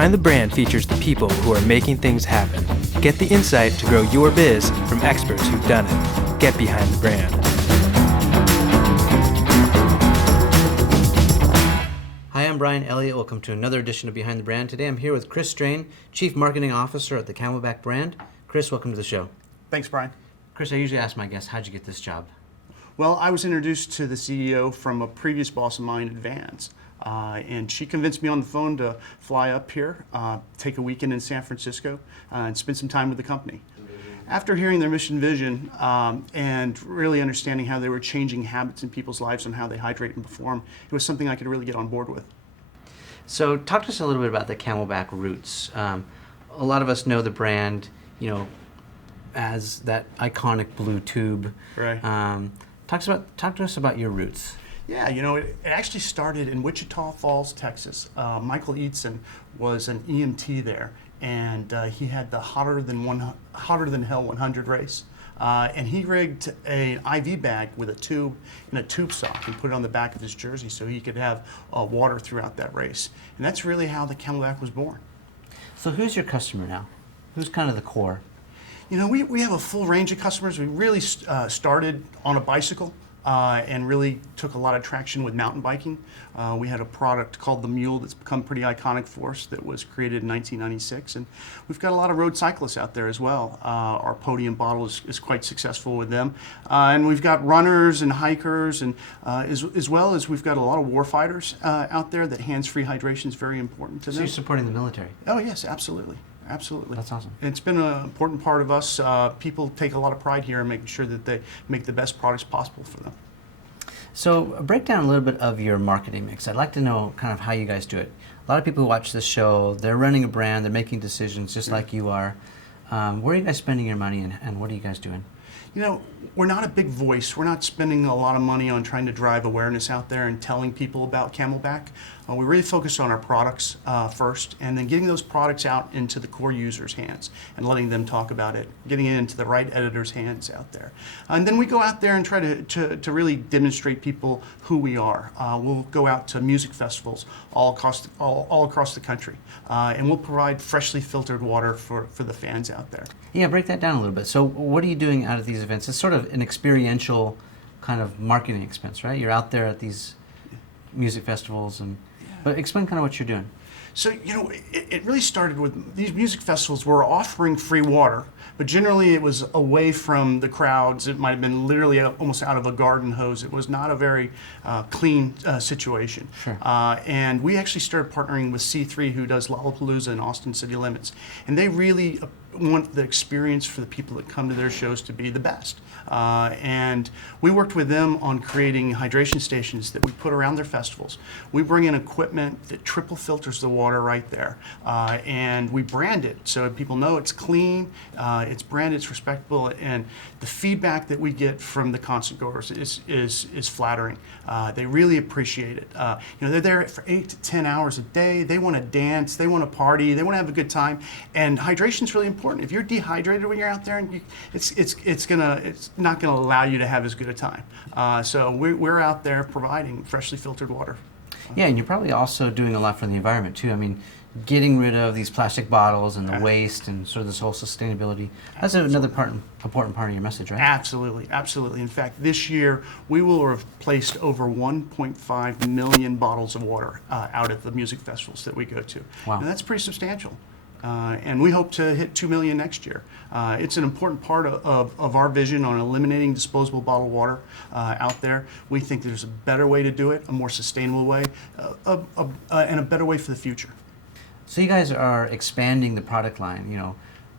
Behind the Brand features the people who are making things happen. Get the insight to grow your biz from experts who've done it. Get behind the brand. Hi, I'm Bryan Elliott. Welcome to another edition of Behind the Brand. Today I'm here with Chris Strain, Chief Marketing Officer at the CamelBak brand. Chris, welcome to the show. Thanks, Brian. Chris, I usually ask my guests, how'd you get this job? Well, I was introduced to the CEO from a previous boss of mine, Vans, and she convinced me on the phone to fly up here, take a weekend in San Francisco, and spend some time with the company. After hearing their mission vision and really understanding how they were changing habits in people's lives and how they hydrate and perform, it was something I could really get on board with. So talk to us a little bit about the CamelBak roots. A lot of us know the brand, as that iconic blue tube. Right. Talk to us about your roots. Yeah, it actually started in Wichita Falls, Texas. Michael Eidson was an EMT there, and he had the Hotter Than Hell 100 race. And he rigged an IV bag with a tube and a tube sock and put it on the back of his jersey so he could have water throughout that race. And that's really how the CamelBak was born. So who's your customer now? Who's kind of the core? We have a full range of customers. We really started on a bicycle and really took a lot of traction with mountain biking. We had a product called the Mule that's become pretty iconic for us that was created in 1996. And we've got a lot of road cyclists out there as well. Our Podium bottle is quite successful with them. And we've got runners and hikers, and as well as we've got a lot of war fighters out there that hands-free hydration is very important to them. So you're supporting the military? Oh, yes, absolutely. Absolutely. That's awesome. It's been an important part of us. People take a lot of pride here in making sure that they make the best products possible for them. So break down a little bit of your marketing mix. I'd like to know kind of how you guys do it. A lot of people who watch this show, they're running a brand, they're making decisions just like you are. Where are you guys spending your money and what are you guys doing? We're not a big voice. We're not spending a lot of money on trying to drive awareness out there and telling people about CamelBak. We really focus on our products first, and then getting those products out into the core users' hands and letting them talk about it, getting it into the right editors' hands out there. And then we go out there and try to really demonstrate people who we are. We'll go out to music festivals all across the country, and we'll provide freshly filtered water for the fans out there. Yeah, break that down a little bit. So what are you doing out of these events? It's sort of an experiential kind of marketing expense, right? You're out there at these music festivals, but explain kind of what you're doing. So, it really started with these music festivals were offering free water, but generally it was away from the crowds. It might have been literally almost out of a garden hose. It was not a very clean situation. Sure. And we actually started partnering with C3, who does Lollapalooza in Austin City Limits. And they really want the experience for the people that come to their shows to be the best. And we worked with them on creating hydration stations that we put around their festivals. We bring in equipment that triple filters the water right there. And we brand it so people know it's clean, it's branded, it's respectable, and the feedback that we get from the concert goers is flattering. They really appreciate it. They're there for 8 to 10 hours a day. They want to dance, they want to party, they want to have a good time, and hydration is really important. If you're dehydrated when you're out there, and it's not gonna allow you to have as good a time. So we're out there providing freshly filtered water. Yeah, and you're probably also doing a lot for the environment too. I mean, getting rid of these plastic bottles and the waste and sort of this whole sustainability. That's another important part of your message, right? Absolutely, absolutely. In fact, this year we will have placed over 1.5 million bottles of water out at the music festivals that we go to. Wow. And that's pretty substantial. And we hope to hit 2 million next year. It's an important part of our vision on eliminating disposable bottled water out there. We think there's a better way to do it, a more sustainable way, and a better way for the future. So you guys are expanding the product line.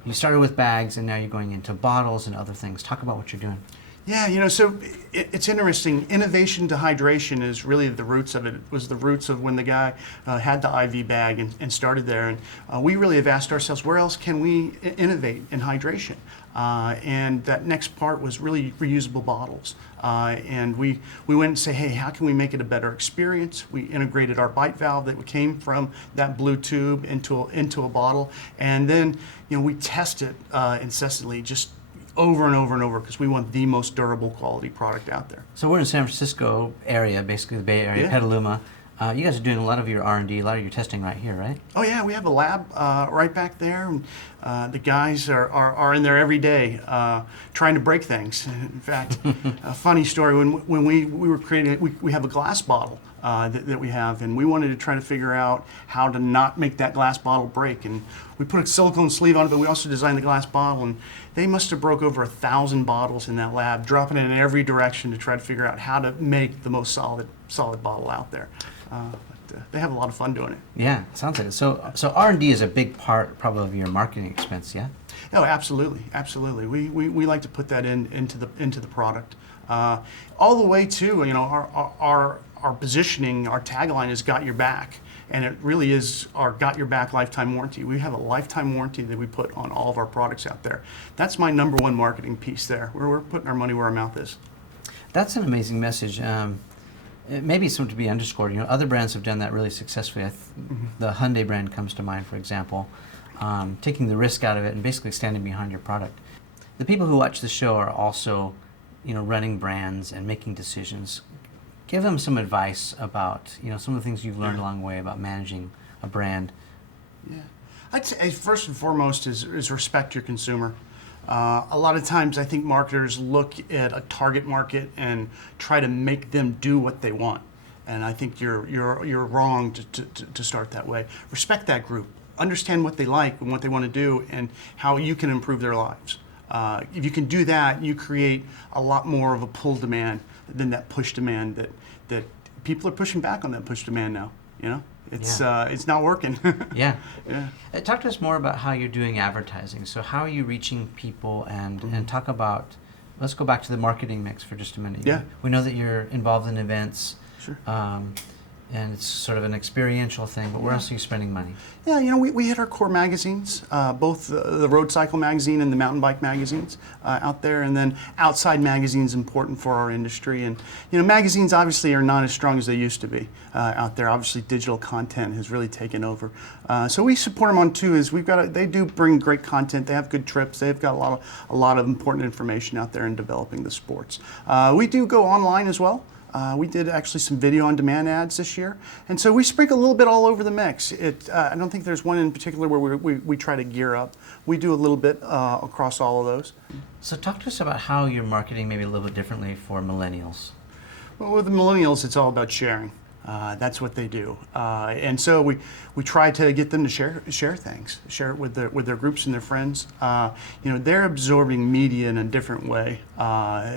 You started with bags and now you're going into bottles and other things. Talk about what you're doing. Yeah, so it's interesting. Innovation to hydration is really the roots of it. It was the roots of when the guy had the IV bag and started there. And we really have asked ourselves, where else can we innovate in hydration? And that next part was really reusable bottles. And we went and say, hey, how can we make it a better experience? We integrated our bite valve that came from that blue tube into a bottle. And then, we test it incessantly, just over and over and over, because we want the most durable quality product out there. So we're in San Francisco area, basically the Bay Area, Yeah. Petaluma. You guys are doing a lot of your R&D, a lot of your testing right here, right? Oh yeah, we have a lab right back there. And, the guys are in there every day trying to break things. In fact, a funny story, when we were creating it, we have a glass bottle that we have, and we wanted to try to figure out how to not make that glass bottle break. And we put a silicone sleeve on it, but we also designed the glass bottle, and they must have broke over 1,000 bottles in that lab, dropping it in every direction to try to figure out how to make the most solid bottle out there. They have a lot of fun doing it. Yeah, sounds like it. So R&D is a big part probably of your marketing expense, yeah? Oh, absolutely, absolutely. We like to put that into the product, all the way to, you know, our positioning, our tagline is "Got Your Back," and it really is our "Got Your Back" lifetime warranty. We have a lifetime warranty that we put on all of our products out there. That's my #1 marketing piece there. We're putting our money where our mouth is. That's an amazing message. Maybe something to be underscored. You know, other brands have done that really successfully. The Hyundai brand comes to mind, for example, taking the risk out of it and basically standing behind your product. The people who watch the show are also, you know, running brands and making decisions. Give them some advice about, you know, some of the things you've learned along the way about managing a brand. Yeah, I'd say first and foremost is respect your consumer. A lot of times I think marketers look at a target market and try to make them do what they want. And I think you're wrong to start that way. Respect that group. Understand what they like and what they want to do and how you can improve their lives. If you can do that, you create a lot more of a pull demand than that push demand that people are pushing back on that push demand now. You know? It's not working. Yeah. Yeah. Talk to us more about how you're doing advertising. So how are you reaching people and talk about, let's go back to the marketing mix for just a minute. Yeah. We know that you're involved in events. Sure. And it's sort of an experiential thing, but where else are you spending money? Yeah, you know, we hit our core magazines, both the Road Cycle magazine and the Mountain Bike magazines out there, and then outside magazines important for our industry. And you know, magazines obviously are not as strong as they used to be out there. Obviously, digital content has really taken over. So we support them on two. They do bring great content. They have good trips. They've got a lot of important information out there in developing the sports. We do go online as well. We did actually some video on demand ads this year, and so we sprinkle a little bit all over the mix. I don't think there's one in particular where we try to gear up. We do a little bit across all of those. So talk to us about how you're marketing maybe a little bit differently for millennials. Well, with the millennials, it's all about sharing. That's what they do, and so we try to get them to share things, share it with their groups and their friends. You know, they're absorbing media in a different way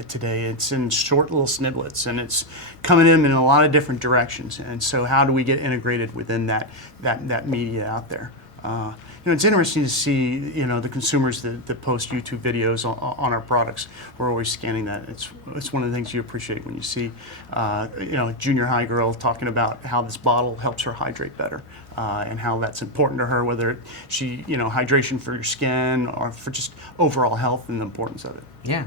today. It's in short little snippets, and it's coming in a lot of different directions. And so, how do we get integrated within that media out there? You know, it's interesting to see, you know, the consumers that post YouTube videos on our products. We're always scanning that. It's one of the things you appreciate when you see, you know, a junior high girl talking about how this bottle helps her hydrate better, and how that's important to her, whether you know, hydration for your skin or for just overall health and the importance of it. Yeah.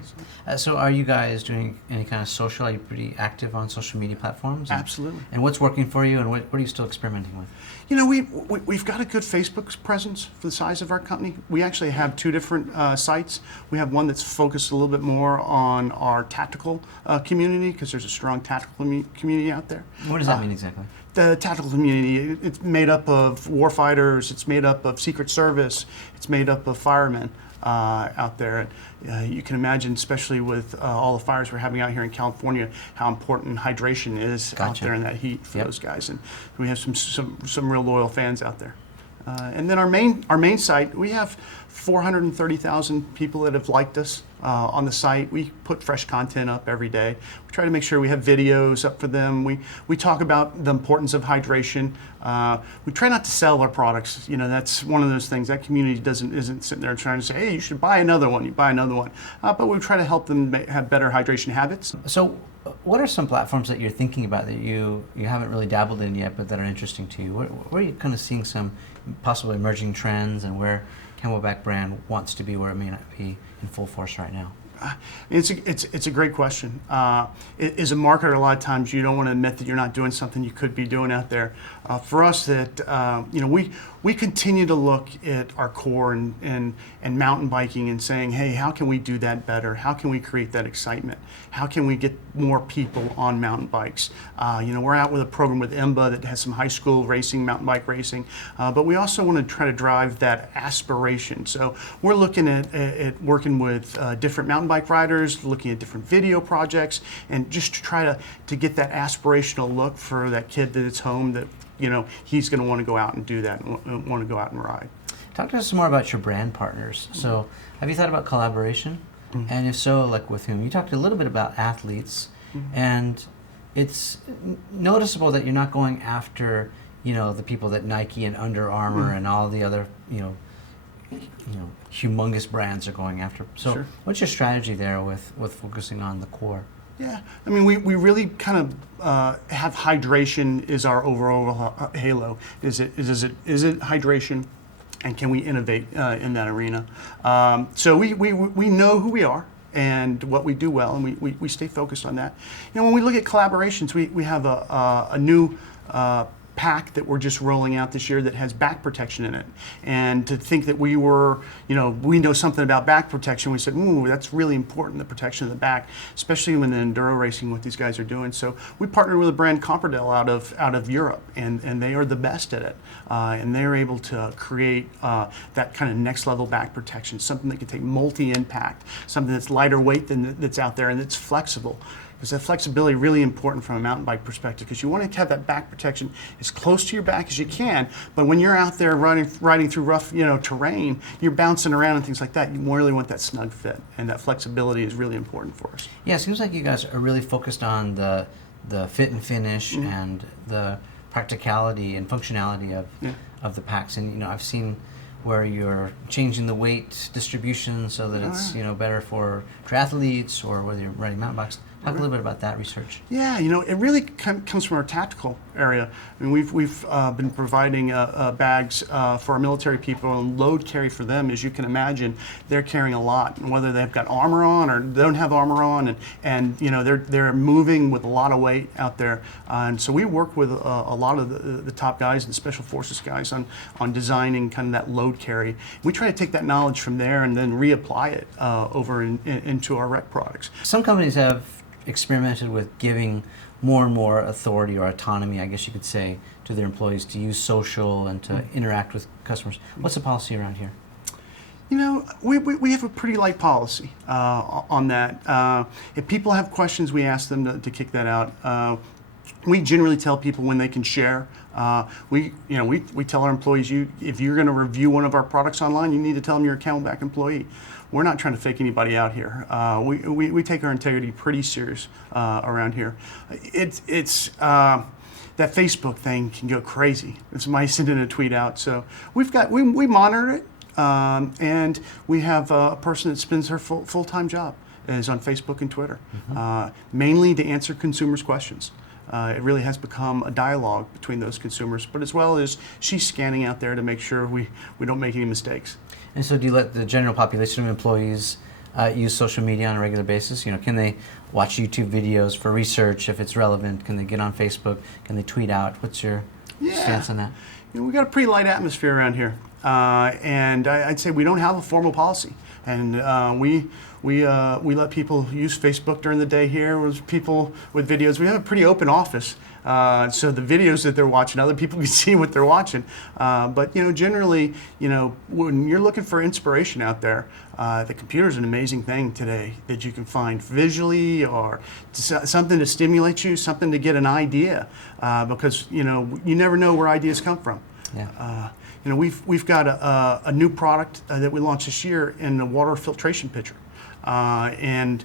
So are you guys doing any kind of social? Are you pretty active on social media platforms? Absolutely. And what's working for you, and what are you still experimenting with? You know, we've got a good Facebook presence for the size of our company. We actually have 2 different sites. We have one that's focused a little bit more on our tactical community, because there's a strong tactical community out there. What does that mean exactly? The tactical community, it's made up of warfighters, it's made up of Secret Service, it's made up of firemen out there. You can imagine, especially with all the fires we're having out here in California, how important hydration is out there in that heat for those guys. And we have some real loyal fans out there. And then our main site, we have 430,000 people that have liked us on the site. We put fresh content up every day. We try to make sure we have videos up for them. We talk about the importance of hydration. We try not to sell our products. You know, that's one of those things. That community isn't sitting there trying to say, hey, you should buy another one. You buy another one. But we try to help them have better hydration habits. So what are some platforms that you're thinking about that you haven't really dabbled in yet, but that are interesting to you? Where are you kind of seeing some possible emerging trends, and where CamelBak brand wants to be where it may not be in full force right now? It's a great question. As a marketer, a lot of times you don't want to admit that you're not doing something you could be doing out there. For us, we continue to look at our core and mountain biking and saying, hey, how can we do that better? How can we create that excitement? How can we get more people on mountain bikes? We're out with a program with IMBA that has some high school racing, mountain bike racing, but we also want to try to drive that aspiration. So we're looking at working with different mountain bike riders, looking at different video projects, and just to try to get that aspirational look for that kid that is home that he's going to want to go out and do that and want to go out and ride. Talk to us some more about your brand partners. So have you thought about collaboration? And if so, like with whom? You talked a little bit about athletes, and it's noticeable that you're not going after the people that Nike and Under Armour and all the other humongous brands are going after. So Sure. What's your strategy there with focusing on the core? Yeah, I mean, we really kind of have hydration is our overall halo. Is it hydration, and can we innovate in that arena? So we know who we are and what we do well, and we stay focused on that. When we look at collaborations, we have a new pack that we're just rolling out this year that has back protection in it. And to think that we know something about back protection, we said, ooh, that's really important, the protection of the back, especially when the enduro racing, what these guys are doing. So we partnered with a brand, Compardel, out of Europe, and they are the best at it. And they're able to create that kind of next level back protection, something that can take multi-impact, something that's lighter weight than that's out there and that's flexible. Because that flexibility is really important from a mountain bike perspective, because you want to have that back protection as close to your back as you can, but when you're out there riding through rough terrain, you're bouncing around and things like that, you really want that snug fit, and that flexibility is really important for us. Yeah, it seems like you guys are really focused on the fit and finish and the practicality and functionality of the packs. And I've seen where you're changing the weight distribution so that it's better for triathletes or whether you're riding mountain bikes. Talk a little bit about that research. Yeah, it really comes from our tactical area. I mean, we've been providing bags for our military people, and load carry for them, as you can imagine, they're carrying a lot, and whether they've got armor on or they don't have armor on, and they're moving with a lot of weight out there. And so we work with a lot of the top guys and special forces guys on designing kind of that load carry. We try to take that knowledge from there and then reapply it over into our rec products. Some companies have experimented with giving more and more authority or autonomy, I guess you could say, to their employees to use social and to interact with customers. What's the policy around here? We have a pretty light policy on that. If people have questions, we ask them to kick that out. We generally tell people when they can share. We tell our employees, if you're going to review one of our products online, you need to tell them you're a CamelBak employee. We're not trying to fake anybody out here. We take our integrity pretty serious around here. It's that Facebook thing can go crazy. Somebody sending a tweet out. So we monitor it, and we have a person that spends her full-time job is on Facebook and Twitter, mainly to answer consumers' questions. It really has become a dialogue between those consumers, but as well as she's scanning out there to make sure we don't make any mistakes. And so do you let the general population of employees use social media on a regular basis? Can they watch YouTube videos for research if it's relevant? Can they get on Facebook? Can they tweet out? What's your stance on that? We got a pretty light atmosphere around here, and I'd say we don't have a formal policy, and we let people use Facebook during the day here with people with videos. We have a pretty open office, so the videos that they're watching, other people can see what they're watching. But generally, when you're looking for inspiration out there, the computer's an amazing thing today that you can find visually or something to stimulate you, something to get an idea, because you never know where ideas come from. Yeah. We've got a new product that we launched this year in the water filtration pitcher. And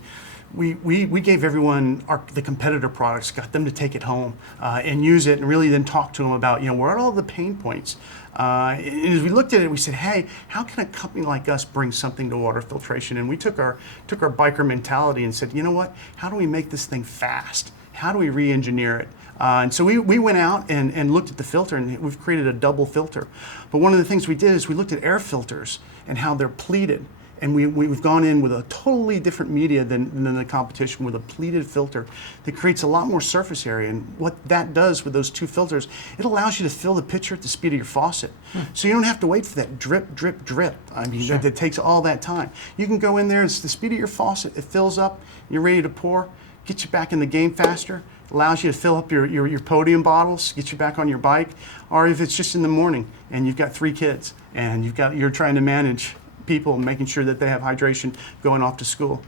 we gave everyone the competitor products, got them to take it home and use it, and really then talk to them about, where are all the pain points? And as we looked at it, we said, hey, how can a company like us bring something to water filtration? And we took our biker mentality and said, you know what? How do we make this thing fast? How do we re-engineer it? And so we went out and looked at the filter, and we've created a double filter. But one of the things we did is we looked at air filters and how they're pleated. And we've gone in with a totally different media than the competition, with a pleated filter that creates a lot more surface area. And what that does with those two filters, it allows you to fill the pitcher at the speed of your faucet. So you don't have to wait for that drip, drip, drip. I mean, that takes all that time. You can go in there, it's the speed of your faucet, it fills up, you're ready to pour, get you back in the game faster, allows you to fill up your podium bottles, get you back on your bike. Or if it's just in the morning and you've got 3 kids and you're trying to manage people, making sure that they have hydration going off to school.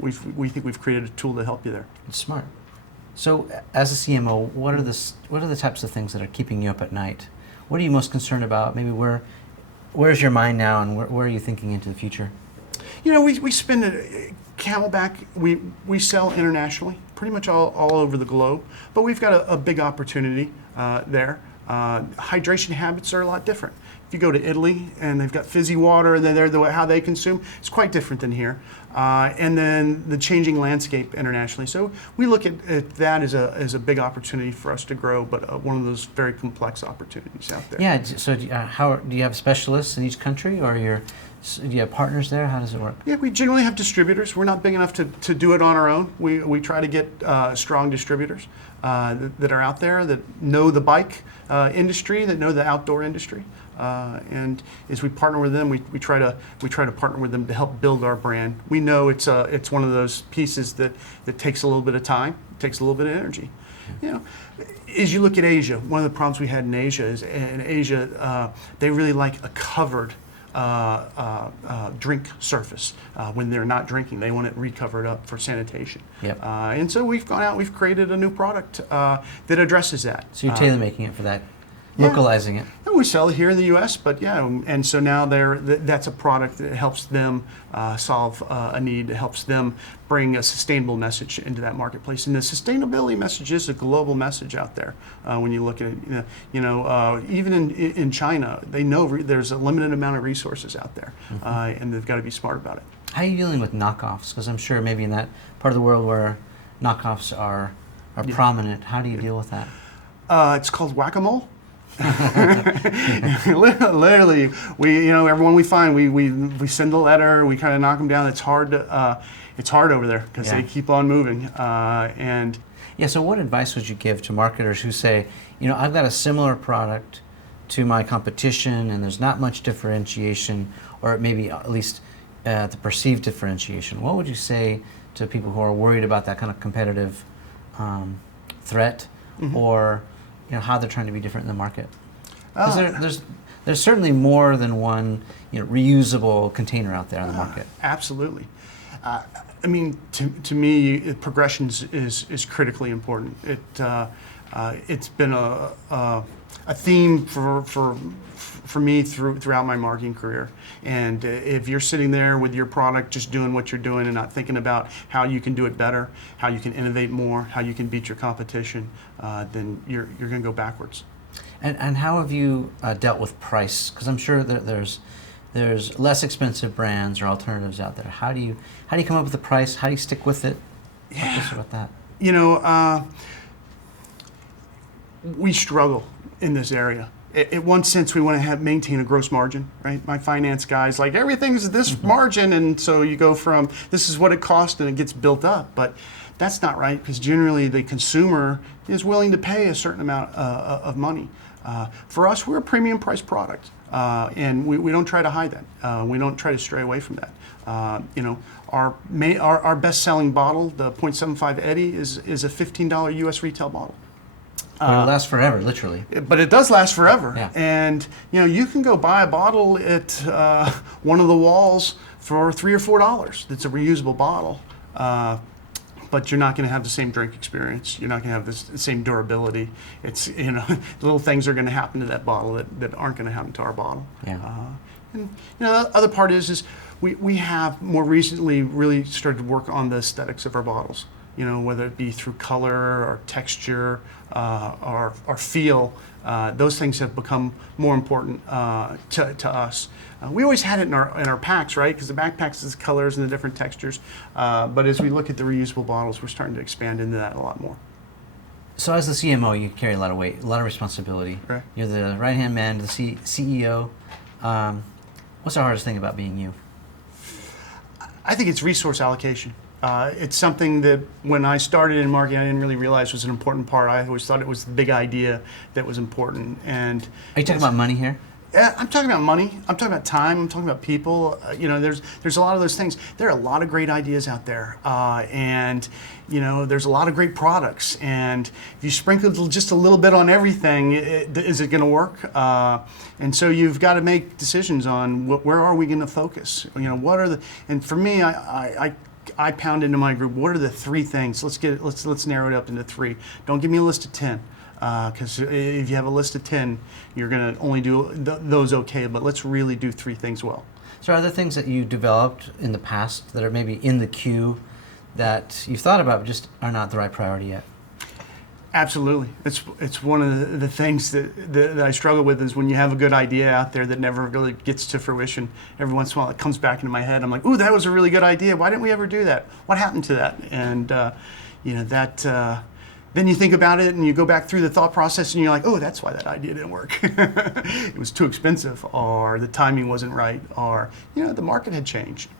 We think we've created a tool to help you there. It's smart. So, as a CMO, what are the types of things that are keeping you up at night? What are you most concerned about? Maybe where's your mind now, and where are you thinking into the future? You know, we spend CamelBak. We sell internationally, pretty much all over the globe, but we've got a big opportunity there. Hydration habits are a lot different. If you go to Italy and they've got fizzy water and how they consume, it's quite different than here. And then the changing landscape internationally. So we look at that as a big opportunity for us to grow, but one of those very complex opportunities out there. Yeah. So do you have specialists in each country, or do you have partners there? How does it work? Yeah, we generally have distributors. We're not big enough to do it on our own. We try to get strong distributors that are out there that know the bike industry, that know the outdoor industry. And as we partner with them, we try to partner with them to help build our brand. We know it's one of those pieces that takes a little bit of time, takes a little bit of energy. You know, as you look at Asia, one of the problems we had in Asia is they really like a covered drink surface when they're not drinking. They want it recovered up for sanitation. Yep. And so we've gone out, we've created a new product that addresses that. So you're tailor making it for that. Localizing it. And we sell it here in the U.S., but yeah, and so now that's a product that helps them solve a need, it helps them bring a sustainable message into that marketplace. And the sustainability message is a global message out there. When you look at it, even in China, they know there's a limited amount of resources out there, and they've got to be smart about it. How are you dealing with knockoffs? Because I'm sure maybe in that part of the world where knockoffs are prominent, how do you deal with that? It's called whack-a-mole. Literally, everyone we find, we send a letter, we kind of knock them down. It's hard over there because they keep on moving. So what advice would you give to marketers who say, I've got a similar product to my competition and there's not much differentiation, or maybe at least the perceived differentiation? What would you say to people who are worried about that kind of competitive threat, or how they're trying to be different in the market? Because there's certainly more than one reusable container out there on the market. Absolutely. I mean, to me, progression is critically important. It's been a theme for me throughout my marketing career. And if you're sitting there with your product just doing what you're doing and not thinking about how you can do it better, how you can innovate more, how you can beat your competition, then you're going to go backwards. And how have you dealt with price? Because I'm sure that there's less expensive brands or alternatives out there. How do you come up with the price? How do you stick with it? Yeah. Talk to us about that. We struggle in this area. In one sense, we want to maintain a gross margin, right? My finance guys like everything's this margin, and so you go from this is what it costs and it gets built up, but that's not right, because generally the consumer is willing to pay a certain amount of money. For us, we're a premium price product, and we don't try to hide that. We don't try to stray away from that. Our best-selling bottle, the .75 Eddy, is a $15 U.S. retail bottle. It'll last forever, literally. But it does last forever. Yeah. And you can go buy a bottle at one of the walls for $3 or $4. That's a reusable bottle. But you're not going to have the same drink experience. You're not going to have the same durability. It's little things are going to happen to that bottle that aren't going to happen to our bottle. Yeah. And the other part is we have more recently really started to work on the aesthetics of our bottles. Whether it be through color or texture or feel, those things have become more important to us. We always had it in our packs, right? Because the backpacks is the colors and the different textures. But as we look at the reusable bottles, we're starting to expand into that a lot more. So as the CMO, you carry a lot of weight, a lot of responsibility. Right. You're the right-hand man to the CEO. What's the hardest thing about being you? I think it's resource allocation. It's something that when I started in marketing, I didn't really realize was an important part. I always thought it was the big idea that was important. And Are you talking about money here? yeah, I'm talking about money. I'm talking about time. I'm talking about people. There's a lot of those things. There are a lot of great ideas out there, and there's a lot of great products. And if you sprinkle just a little bit on everything, is it going to work? And so you've got to make decisions on where are we going to focus. What are the? And for me, I pound into my group. What are the 3 things? Let's narrow it up into 3. Don't give me a list of 10. Because if you have a list of 10, you're going to only do those okay, but let's really do 3 things well. So are there things that you developed in the past that are maybe in the queue that you've thought about but just are not the right priority yet? Absolutely. It's one of the things that I struggle with is when you have a good idea out there that never really gets to fruition. Every once in a while it comes back into my head. I'm like, ooh, that was a really good idea. Why didn't we ever do that? What happened to that? And then you think about it and you go back through the thought process and you're like, oh, that's why that idea didn't work. It was too expensive, or the timing wasn't right, or the market had changed.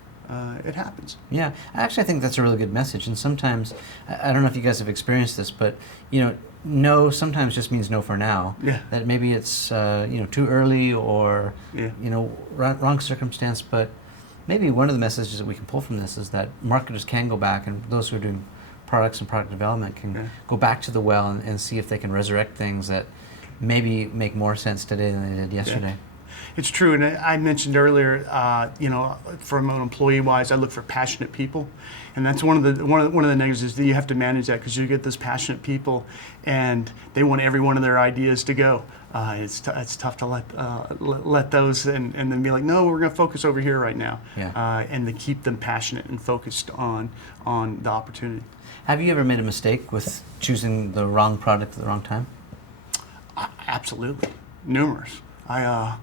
It happens. Yeah, actually I think that's a really good message. And sometimes, I don't know if you guys have experienced this, but no sometimes just means no for now. Yeah. That maybe it's too early or wrong circumstance, but maybe one of the messages that we can pull from this is that marketers can go back, and those who are doing products and product development can go back to the well and see if they can resurrect things that maybe make more sense today than they did yesterday. Yeah. It's true, and I mentioned earlier, from an employee-wise, I look for passionate people, and that's one of the negatives is that you have to manage that because you get those passionate people, and they want every one of their ideas to go. It's tough to let those and then be like, no, we're going to focus over here right now, and to keep them passionate and focused on the opportunity. Have you ever made a mistake with choosing the wrong product at the wrong time? Absolutely, numerous. I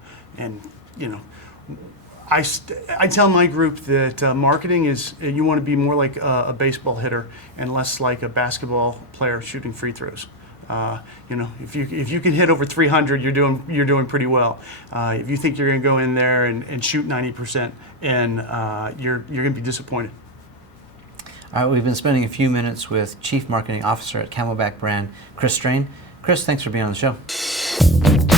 tell my group that marketing is, you want to be more like a baseball hitter and less like a basketball player shooting free throws. If you can hit over 300, you're doing pretty well. If you think you're going to go in there and shoot 90%, and you're going to be disappointed. All right, we've been spending a few minutes with Chief Marketing Officer at CamelBak brand, Chris Strain. Chris, thanks for being on the show.